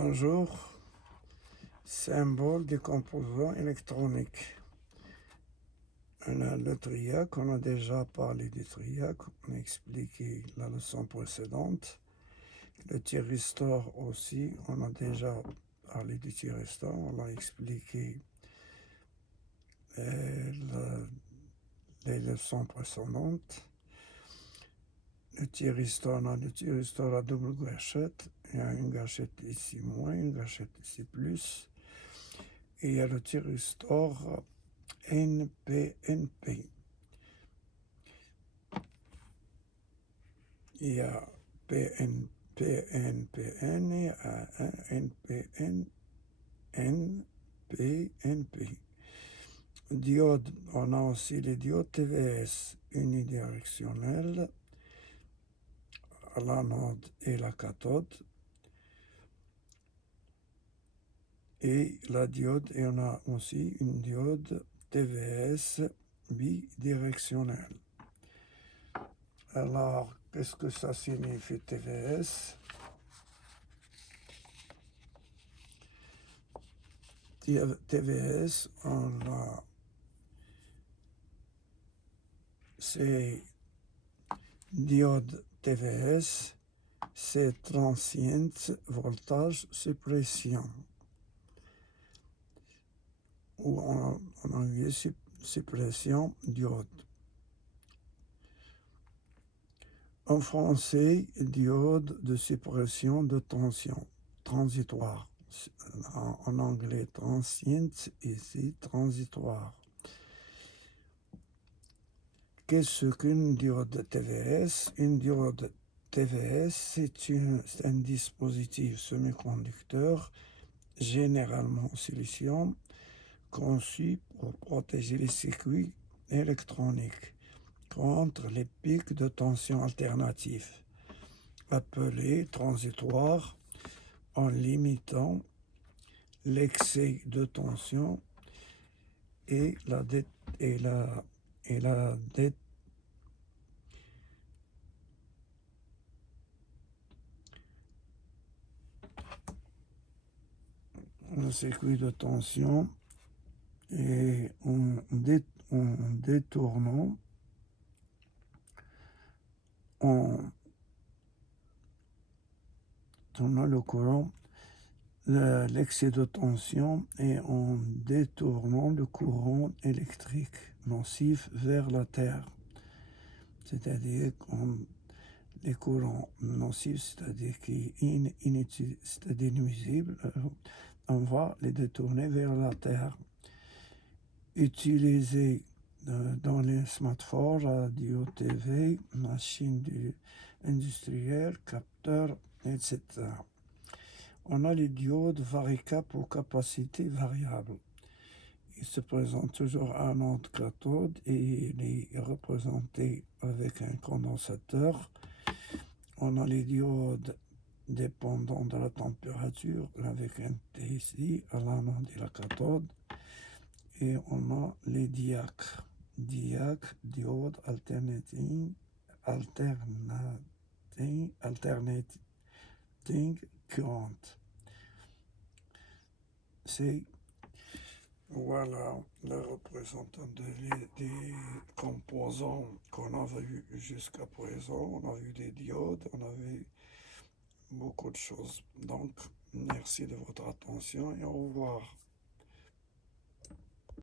Bonjour, symbole des composants électroniques. On a le triac, on a déjà parlé du triac, on a expliqué la leçon précédente. Le thyristor aussi, on a déjà parlé du thyristor, on a expliqué les leçons précédentes. Le thyristor, on a le thyristor à double gâchette. Il y a une gâchette ici moins, une gâchette ici plus. Et il y a le thyristor NPNP. Il y a PNPN et NPN, NPNP. Diode, on a aussi les diodes TVS unidirectionnelles à l'anode et la cathode. Et la diode, et on a aussi une diode TVS bidirectionnelle. Alors, qu'est-ce que ça signifie TVS? TVS, c'est diode TVS, c'est transient voltage suppression, ou en anglais suppression diode. En français, diode de suppression de tension, transitoire. En anglais, transient, ici, transitoire. Qu'est-ce qu'une diode TVS? Une diode TVS, c'est un dispositif semi-conducteur, généralement en silicium, conçu pour protéger les circuits électroniques contre les pics de tension alternatifs, appelés transitoires, en limitant l'excès de tension et la le circuit de tension et en détournant le courant, l'excès de tension et en détournant le courant électrique nocif vers la Terre. C'est-à-dire les courants nocifs, c'est-à-dire qui c'est-à-dire nuisibles, on va les détourner vers la Terre. Utilisés dans les smartphones, radio, TV, machines industrielles, capteurs, etc. On a les diodes varicap aux capacités variables. Ils se présentent toujours à anode cathode et il est représenté avec un condensateur. On a les diodes dépendant de la température avec un T ici à l'anode et la cathode. Et on a les diac, diode alternating current. C'est voilà le représentant des composants qu'on a vu jusqu'à présent. On a vu des diodes, on a vu beaucoup de choses. Donc, merci de votre attention et au revoir.